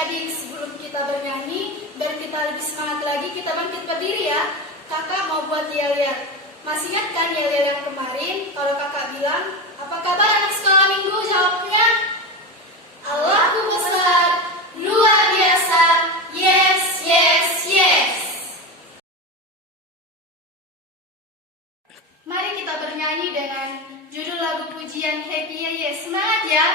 adik-adik, sebelum kita bernyanyi, biar kita lebih semangat lagi, kita bangkit berdiri ya. Kakak mau buat yel-yel. Masih ingat kan yel-yel yang kemarin? Kalau kakak bilang, apa kabar anak sekolah minggu? Jawabnya, Allahku besar, luar biasa, yes, yes, yes. Mari kita bernyanyi dengan judul lagu pujian Happy Ye. Semangat ya!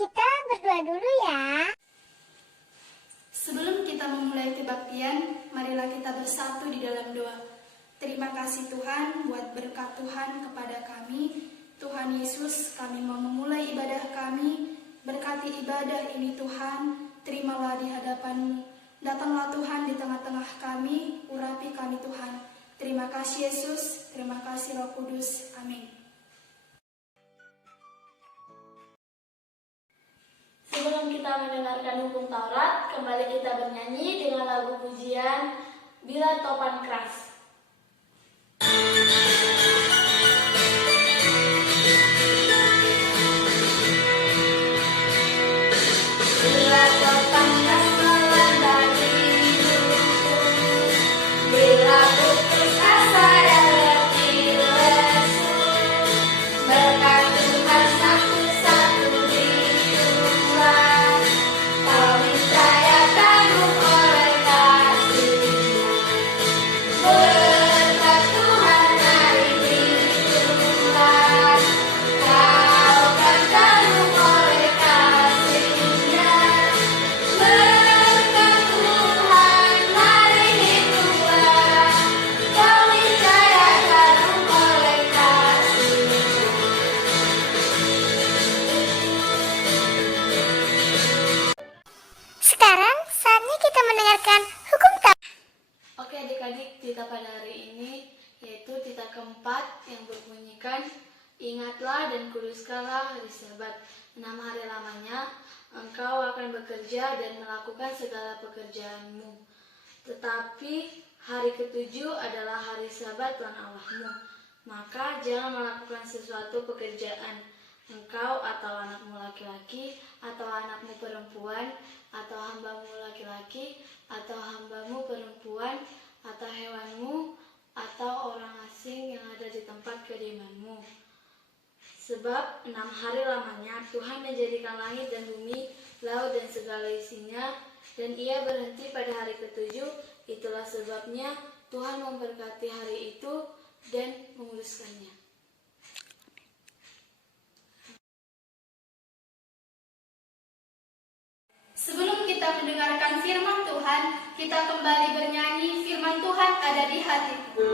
Kita berdoa dulu ya. Sebelum kita memulai kebaktian, marilah kita bersatu di dalam doa. Terima kasih Tuhan buat berkat Tuhan kepada kami. Tuhan Yesus, kami mau memulai ibadah kami. Berkati ibadah ini Tuhan, terimalah di hadapan-Mu. Datanglah Tuhan di tengah-tengah kami, urapi kami Tuhan. Terima kasih Yesus, terima kasih Roh Kudus. Amin. Sebelum kita mendengarkan hukum Taurat, kembali kita bernyanyi dengan lagu pujian Bila Topan Keras. Bila topan keras melanda hidupku, bila putus asa dan letih lesu, berkat Tuhan satu-satu hiduplah, kau niscaya kagum oleh kasih-Nya. Berkat Tuhan hari hiduplah, kau kan kagum oleh kasih-Nya. Berkat Tuhan hari hiduplah, kau niscaya kagum oleh kasih-Nya. Sekarang saatnya kita mendengarkan hukum Taurat. Oke adik-adik, tita pada hari ini yaitu tita keempat yang berbunyikan ingatlah dan kuduskanlah hari Sabat. 6 hari lamanya engkau akan bekerja dan melakukan segala pekerjaanmu. Tetapi hari ketujuh adalah hari Sabat Tuhan Allahmu. Maka jangan melakukan sesuatu pekerjaan, engkau atau anakmu laki-laki, atau anakmu perempuan, atau hambamu laki-laki, atau hambamu perempuan, atau hewanmu, atau orang asing yang ada di tempat kediamanmu. Sebab 6 hari lamanya Tuhan menjadikan langit dan bumi, laut dan segala isinya, dan Ia berhenti pada hari ketujuh. Itulah sebabnya Tuhan memberkati hari itu dan menguduskannya. Sebelum kita mendengarkan firman Tuhan, kita kembali bernyanyi firman Tuhan ada di hatiku.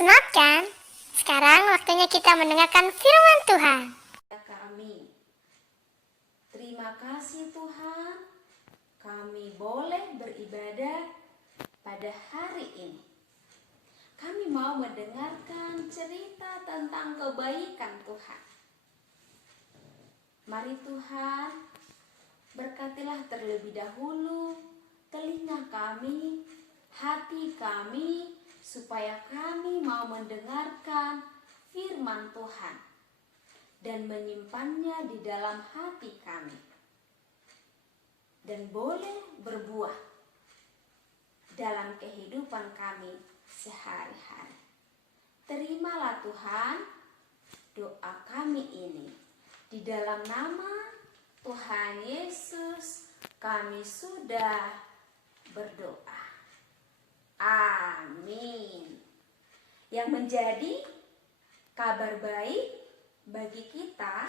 senang kan? Sekarang waktunya kita mendengarkan firman Tuhan. Kami, terima kasih Tuhan, kami boleh beribadah pada hari ini. Kami mau mendengarkan cerita tentang kebaikan Tuhan. Mari Tuhan, berkatilah terlebih dahulu telinga kami, hati kami, supaya kami mau mendengarkan firman Tuhan dan menyimpannya di dalam hati kami, dan boleh berbuah dalam kehidupan kami sehari-hari. Terimalah Tuhan doa kami ini. Di dalam nama Tuhan Yesus kami sudah berdoa. Amin. Yang menjadi kabar baik bagi kita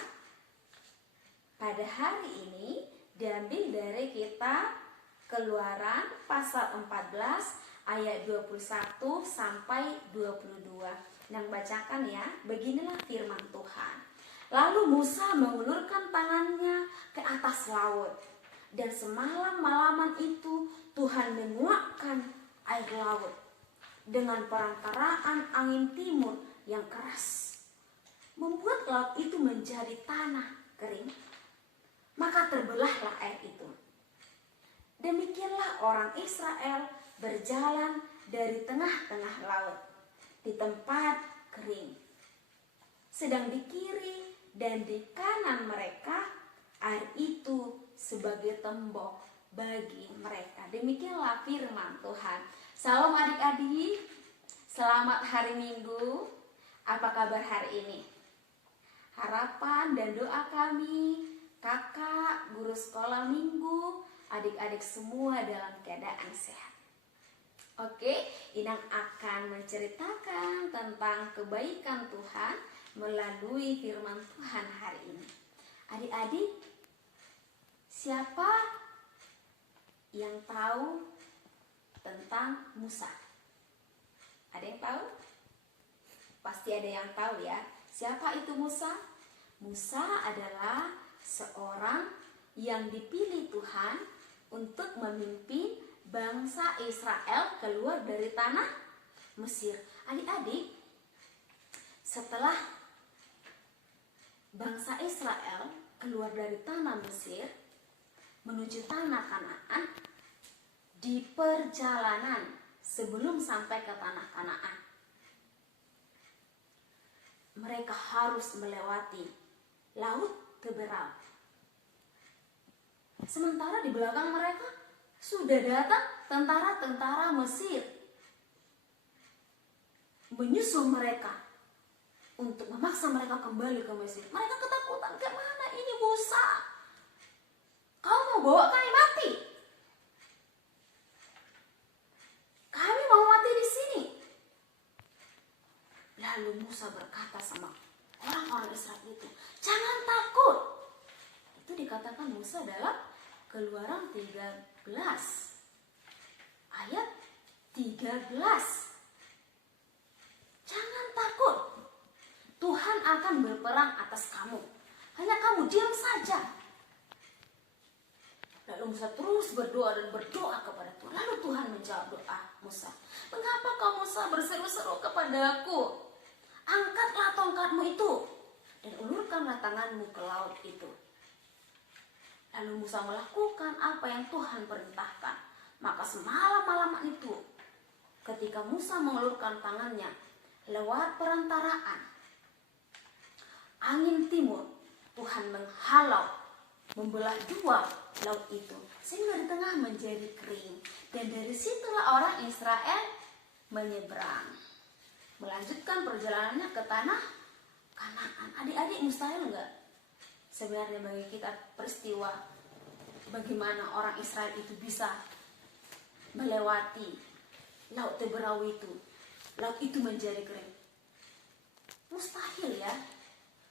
pada hari ini diambil dari kitab Keluaran pasal 14 ayat 21 sampai 22. Yang bacakan ya, beginilah firman Tuhan. Lalu Musa mengulurkan tangannya ke atas laut, dan semalam-malaman itu Tuhan menguakkan air laut dengan perantaraan angin timur yang keras, membuat laut itu menjadi tanah kering. Maka terbelahlah air itu. Demikianlah orang Israel berjalan dari tengah-tengah laut di tempat kering. Sedang di kiri dan di kanan mereka air itu sebagai tembok bagi mereka. Demikianlah firman Tuhan. Salam adik-adik, selamat hari Minggu. Apa kabar hari ini? Harapan dan doa kami, kakak, guru sekolah minggu, adik-adik semua dalam keadaan sehat. Oke, Inang akan menceritakan tentang kebaikan Tuhan melalui firman Tuhan hari ini. Adik-adik, siapa yang tahu tentang Musa? Ada yang tahu? Pasti ada yang tahu ya. Siapa itu Musa? Musa adalah seorang yang dipilih Tuhan untuk memimpin bangsa Israel keluar dari tanah Mesir. Adik-adik, setelah bangsa Israel keluar dari tanah Mesir menuju tanah Kanaan, di perjalanan sebelum sampai ke tanah Kanaan, mereka harus melewati laut Teberau. Sementara di belakang mereka sudah datang tentara-tentara Mesir menyusul mereka untuk memaksa mereka kembali ke Mesir. Mereka ketakutan, kemana ini Musa? Kau mau bawa kami mati? Kami mau mati di sini. Lalu Musa berkata sama orang-orang Israel itu, jangan takut. Itu dikatakan Musa dalam Keluaran 13 ayat 13. Jangan takut. Tuhan akan berperang atas kamu. Hanya kamu diam saja. Lalu Musa terus berdoa dan berdoa kepada Tuhan. Lalu Tuhan menjawab doa Musa. Mengapa kau Musa berseru-seru kepadaku? Angkatlah tongkatmu itu dan ulurkanlah tanganmu ke laut itu. Lalu Musa melakukan apa yang Tuhan perintahkan. Maka semalam-malaman itu, ketika Musa mengulurkan tangannya lewat perantaraan angin timur, Tuhan menghalau, membelah dua laut itu, sehingga di tengah menjadi kering. Dan dari situlah orang Israel menyeberang, melanjutkan perjalanannya ke tanah Kanaan. Adik-adik, mustahil enggak sebenarnya bagi kita peristiwa bagaimana orang Israel itu bisa melewati laut Teberau itu, laut itu menjadi kering? Mustahil ya.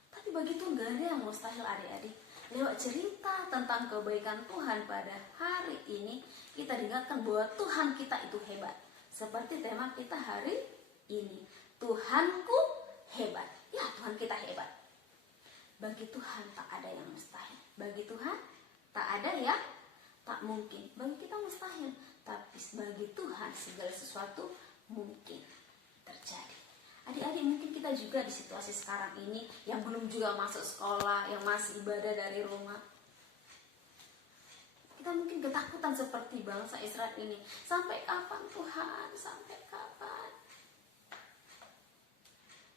Tapi bagi Tuhan gak ada yang mustahil adik-adik. Lewat cerita tentang kebaikan Tuhan pada hari ini, kita diingatkan bahwa Tuhan kita itu hebat. Seperti tema kita hari ini, Tuhanku hebat. Ya, Tuhan kita hebat. Bagi Tuhan tak ada yang mustahil. Bagi Tuhan tak ada yang tak mungkin. Bagi kita mustahil, tapi bagi Tuhan segala sesuatu mungkin terjadi. Adik-adik, mungkin kita juga di situasi sekarang ini yang belum juga masuk sekolah, yang masih ibadah dari rumah. Kita mungkin ketakutan seperti bangsa Israel ini. Sampai kapan Tuhan? Sampai kapan?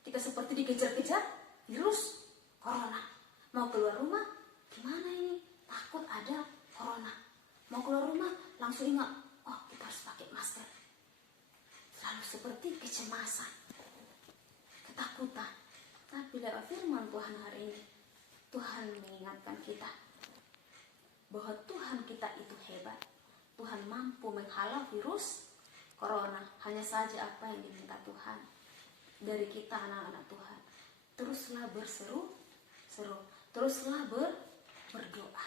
Kita seperti dikejar-kejar virus corona. Mau keluar rumah, gimana ini? Takut ada corona. Mau keluar rumah, langsung ingat, oh kita harus pakai masker. Selalu seperti kecemasan, ketakutan. Tapi lewat firman Tuhan hari ini, Tuhan mengingatkan kita bahwa Tuhan kita itu hebat. Tuhan mampu menghalau virus corona. Hanya saja apa yang diminta Tuhan dari kita anak-anak Tuhan. Teruslah berseru-seru. Teruslah berdoa.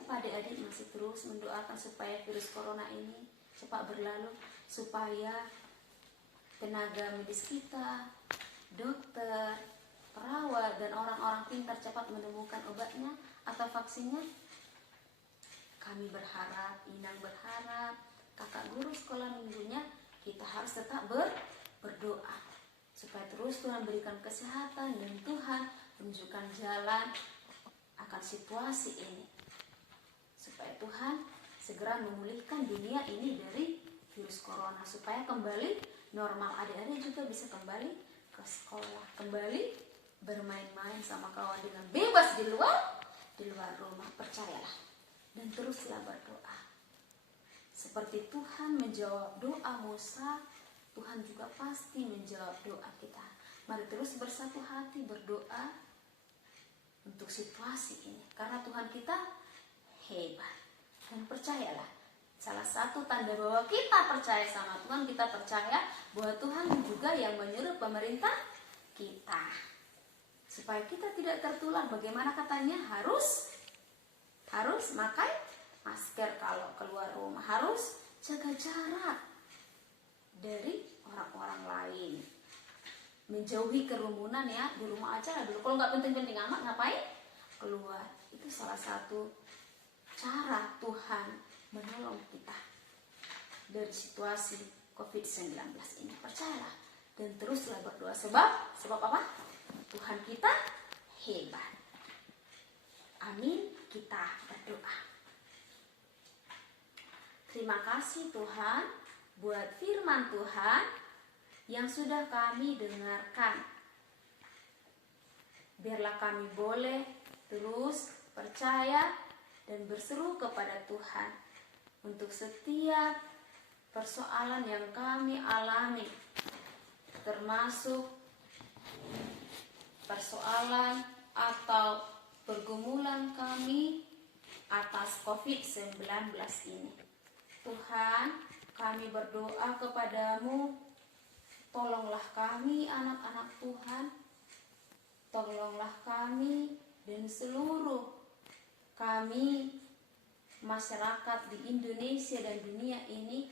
Apa adik-adik masih terus mendoakan supaya virus corona ini cepat berlalu, supaya tenaga medis kita, dokter, perawat, dan orang-orang pintar cepat menemukan obatnya atau vaksinnya? Kami berharap, Inang berharap, kakak guru sekolah minggunya, kita harus tetap berdoa supaya terus Tuhan berikan kesehatan dan Tuhan menunjukkan jalan akan situasi ini, supaya Tuhan segera memulihkan dunia ini dari virus corona, supaya kembali normal. Adik-adik juga bisa kembali ke sekolah, kembali bermain-main sama kawan dengan bebas di luar rumah. Percayalah dan teruslah berdoa. Seperti Tuhan menjawab doa Musa, Tuhan juga pasti menjawab doa kita. Mari terus bersatu hati berdoa untuk situasi ini, karena Tuhan kita hebat. Dan percayalah, salah satu tanda bahwa kita percaya sama Tuhan, kita percaya bahwa Tuhan juga yang menyuruh pemerintah kita supaya kita tidak tertular. Bagaimana katanya? Harus pakai masker kalau keluar rumah, harus jaga jarak dari orang-orang lain, menjauhi kerumunan ya, di rumah aja lah dulu. Kalau nggak penting-penting amat ngapain keluar? Itu salah satu cara Tuhan menolong kita dari situasi COVID-19 ini. Percayalah dan teruslah berdoa. Sebab apa? Tuhan kita hebat. Amin. Kita berdoa. Terima kasih Tuhan buat firman Tuhan yang sudah kami dengarkan. Biarlah kami boleh terus percaya dan berseru kepada Tuhan untuk setiap persoalan yang kami alami, termasuk persoalan atau pergumulan kami atas COVID-19 ini. Tuhan, kami berdoa kepadamu, tolonglah kami anak-anak Tuhan, tolonglah kami dan seluruh kami masyarakat di Indonesia dan dunia ini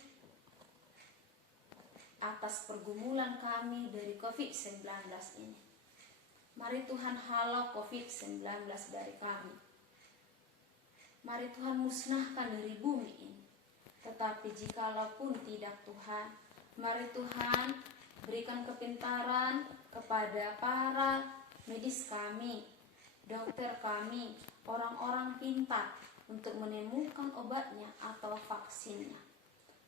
atas pergumulan kami dari COVID-19 ini. Mari Tuhan halau COVID-19 dari kami. Mari Tuhan musnahkan dari bumi ini. Tetapi jikalaupun tidak Tuhan, mari Tuhan berikan kepintaran kepada para medis kami, dokter kami, orang-orang pintar untuk menemukan obatnya atau vaksinnya.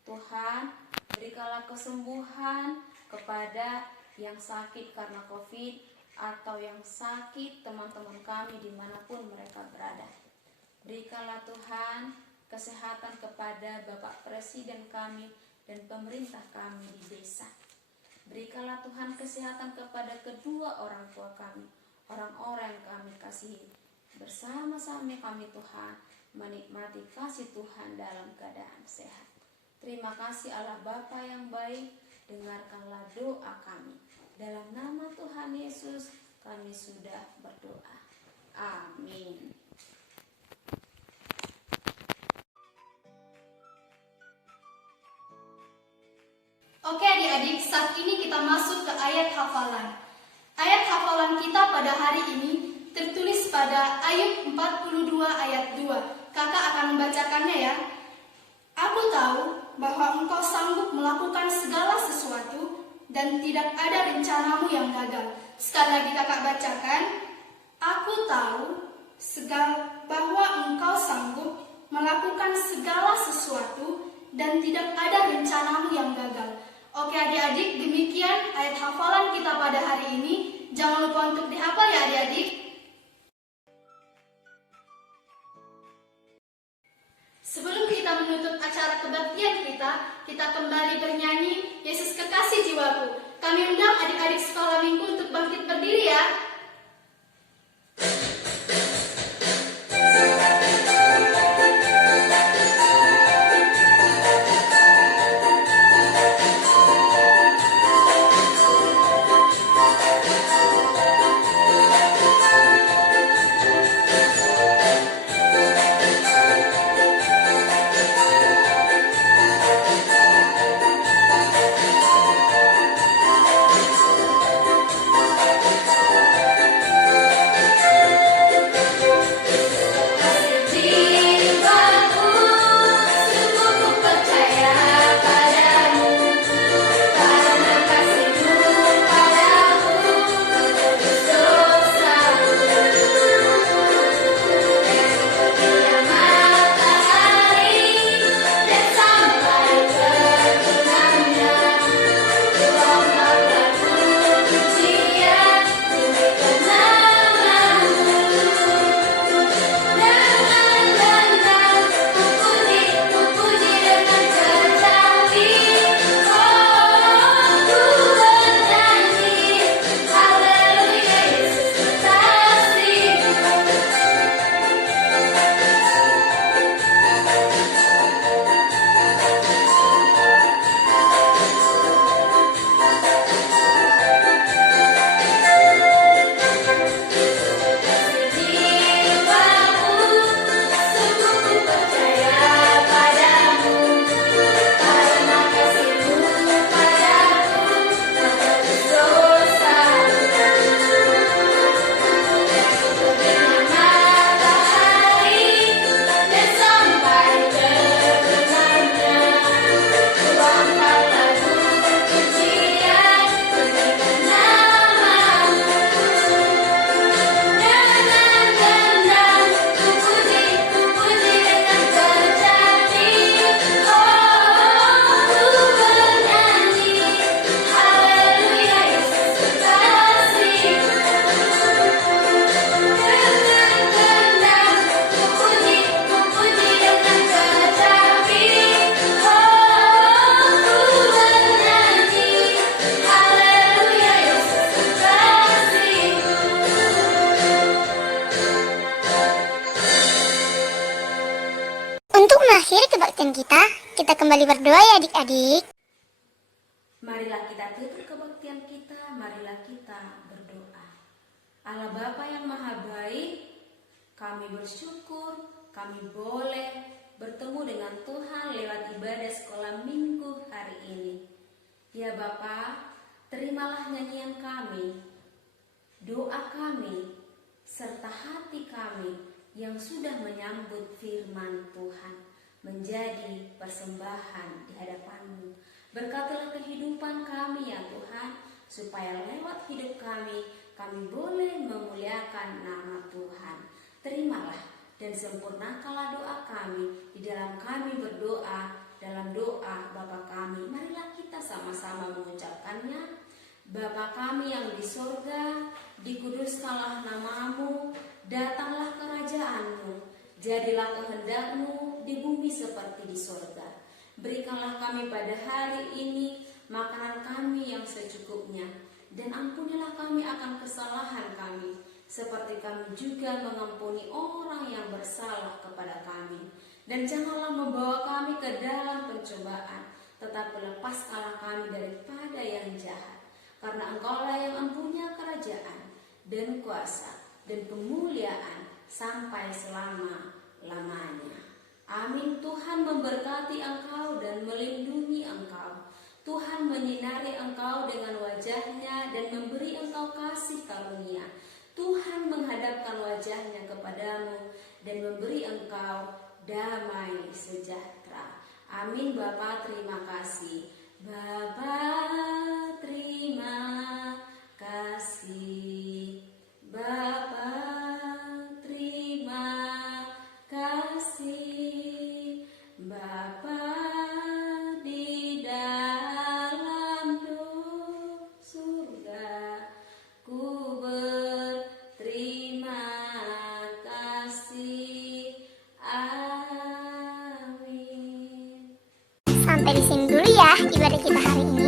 Tuhan, berikanlah kesembuhan kepada yang sakit karena COVID atau yang sakit teman-teman kami dimanapun mereka berada. Berikanlah Tuhan kesehatan kepada Bapak Presiden kami dan pemerintah kami di desa. Berikanlah Tuhan kesehatan kepada kedua orang tua kami, orang-orang yang kami kasihi. Bersama-sama kami Tuhan menikmati kasih Tuhan dalam keadaan sehat. Terima kasih Allah Bapa yang baik, dengarkanlah doa kami. Dalam nama Tuhan Yesus kami sudah berdoa. Amin. Oke adik-adik, saat ini kita masuk ke ayat ayat hafalan. Ayat hafalan kita pada hari ini tertulis pada Ayub 42 ayat 2. Kakak akan membacakannya ya. Aku tahu bahwa engkau sanggup melakukan segala sesuatu dan tidak ada rencanamu yang gagal. Sekali lagi kakak bacakan. Aku tahu bahwa engkau sanggup melakukan segala sesuatu dan tidak ada rencanamu yang gagal. Oke adik-adik, demikian ayat hafalan kita pada hari ini. Jangan lupa untuk dihafal ya adik-adik. Sebelum kita menutup acara kebaktian kita kembali bernyanyi Yesus Kekasih Jiwaku. Kami undang adik-adik sekolah minggu untuk bangkit berdiri ya. Untuk mengakhiri kebaktian kita kembali berdoa ya adik-adik. Marilah kita tutup kebaktian kita, marilah kita berdoa. Allah Bapa yang Maha Baik, kami bersyukur kami boleh bertemu dengan Tuhan lewat ibadah sekolah minggu hari ini. Ya Bapa, terimalah nyanyian kami, doa kami, serta hati kami yang sudah menyambut firman Tuhan menjadi persembahan di hadapan-Mu. Berkatilah kehidupan kami ya Tuhan, supaya lewat hidup kami boleh memuliakan nama Tuhan. Terimalah dan sempurnakanlah doa kami di dalam kami berdoa, dalam doa Bapa kami. Marilah kita sama-sama mengucapkannya. Bapa kami yang di sorga, dikuduskanlah nama-Mu, datanglah kerajaan-Mu, jadilah kehendak-Mu di bumi seperti di sorga. Berikanlah kami pada hari ini makanan kami yang secukupnya, dan ampunilah kami akan kesalahan kami, seperti kami juga mengampuni orang yang bersalah kepada kami. Dan janganlah membawa kami ke dalam pencobaan, tetapi lepaskanlah kami daripada yang jahat. Karena Engkaulah yang mempunyai kerajaan dan kuasa dan kemuliaan sampai selama-lamanya. Amin. Tuhan memberkati engkau dan melindungi engkau. Tuhan menyinari engkau dengan wajahnya dan memberi engkau kasih karunia. Tuhan menghadapkan wajahnya kepadamu dan memberi engkau damai sejahtera. Amin. Bapa, terima kasih. Bapa, terima kasih. Bapa, terima kasih. Bapa di dalam surga, ku berterima kasih. Amin. Sampai di sini dulu ya ibadah kita hari ini.